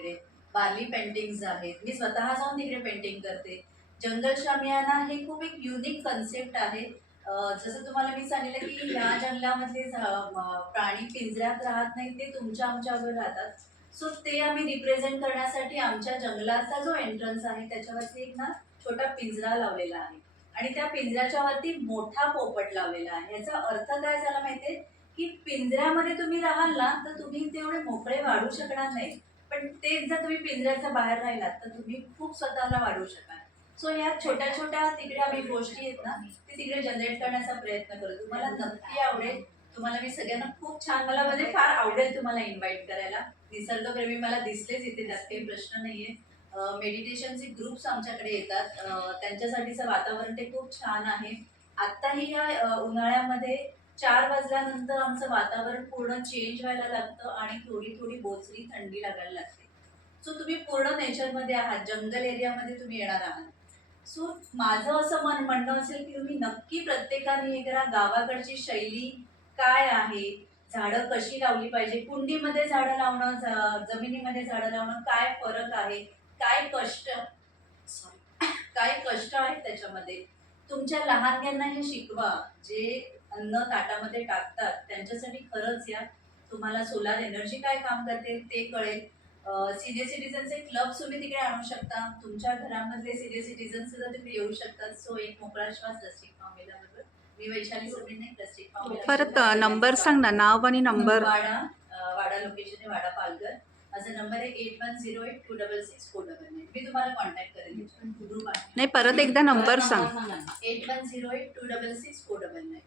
तिकडे. Barley paintings आहेत. मी स्वतः जाऊन तिकडे पेंटिंग करते. जंगल शामियाना हे खूप एक युनिक कन्सेप्ट आहे. जसं तुम्हाला मी सांगितलं की ह्या जंगलामधले प्राणी पिंजऱ्यात राहत नाहीत, ते तुमच्या आमच्यावर राहतात. सो ते आम्ही रिप्रेझेंट करण्यासाठी आमच्या जंगलाचा जो एंट्रन्स आहे त्याच्यावरती एक ना छोटा पिंजरा लावलेला आहे आणि त्या पिंजऱ्याच्या वरती मोठा पोपट लावलेला आहे. याचा अर्थ काय झाला माहितीये की पिंजऱ्यामध्ये तुम्ही राहाल ना तर तुम्ही तेवढे मोकळे वाढू शकणार नाही, पण तेच जर तुम्ही पिंजऱ्याच्या बाहेर राहिलात तर तुम्ही खूप स्वतःला वाढवू शकाल. सो या छोट्या छोट्या तिकडे आम्ही गोष्टी आहेत ना ते तिकडे जनरेट करण्याचा प्रयत्न करतो. तुम्हाला नक्की आवडेल. तुम्हाला मी सगळ्यांना खूप छान, मला म्हणजे फार आवडेल तुम्हाला इन्व्हाइट करायला. निसर्गप्रेमी मला दिसलेच इथे, त्यात काही प्रश्न नाहीये. मेडिटेशनचे ग्रुप्स आमच्याकडे येतात. त्यांच्यासाठीचं वातावरण ते खूप छान आहे. आत्ताही या उन्हाळ्यामध्ये 4 वाजल्यानंतर आमचं वातावरण पूर्ण चेंज व्हायला लागतं आणि थोडी थोडी बोचरी थंडी लागायला लागते. सो तुम्ही पूर्ण नेचरमध्ये आहात, जंगल एरियामध्ये तुम्ही येणार आहात. सो माझं असं म्हणणं असेल की तुम्ही नक्की प्रत्येकाने हे करा. गावाकडची शैली काय आहे, झाडं कशी लावली पाहिजे, कुंडीमध्ये झाडं लावणं, जमिनीमध्ये झाडं लावणं, काय फरक आहे, काय कष्ट सॉरी काय कष्ट आहेत त्याच्यामध्ये. तुमच्या लहानग्यांना हे शिकवा. जे अन्न ताटामध्ये टाकतात त्यांच्यासाठी खरंच या तुम्हाला सोलार एनर्जी काय काम करते ते कळेल. सिनियर सिटीजनचे क्लब तुम्ही तिकडे आणू शकता. तुमच्या घरामधले सिनियर सिटीजन सुद्धा तिकडे येऊ शकतात. सो एक मोकळा श्वास रसिक फाउंडेशनबरोबर मी वैशाली सबरीने रसिक परत नंबर सांग ना, नाव आणि नंबर. वाडा लोकेशन आहे, वाडा पालघर. माझा नंबर आहे 8108266499. मी तुम्हाला कॉन्टॅक्ट करेन. ग्रुप आहे. नाही, परत एकदा नंबर सांग. 8108266499.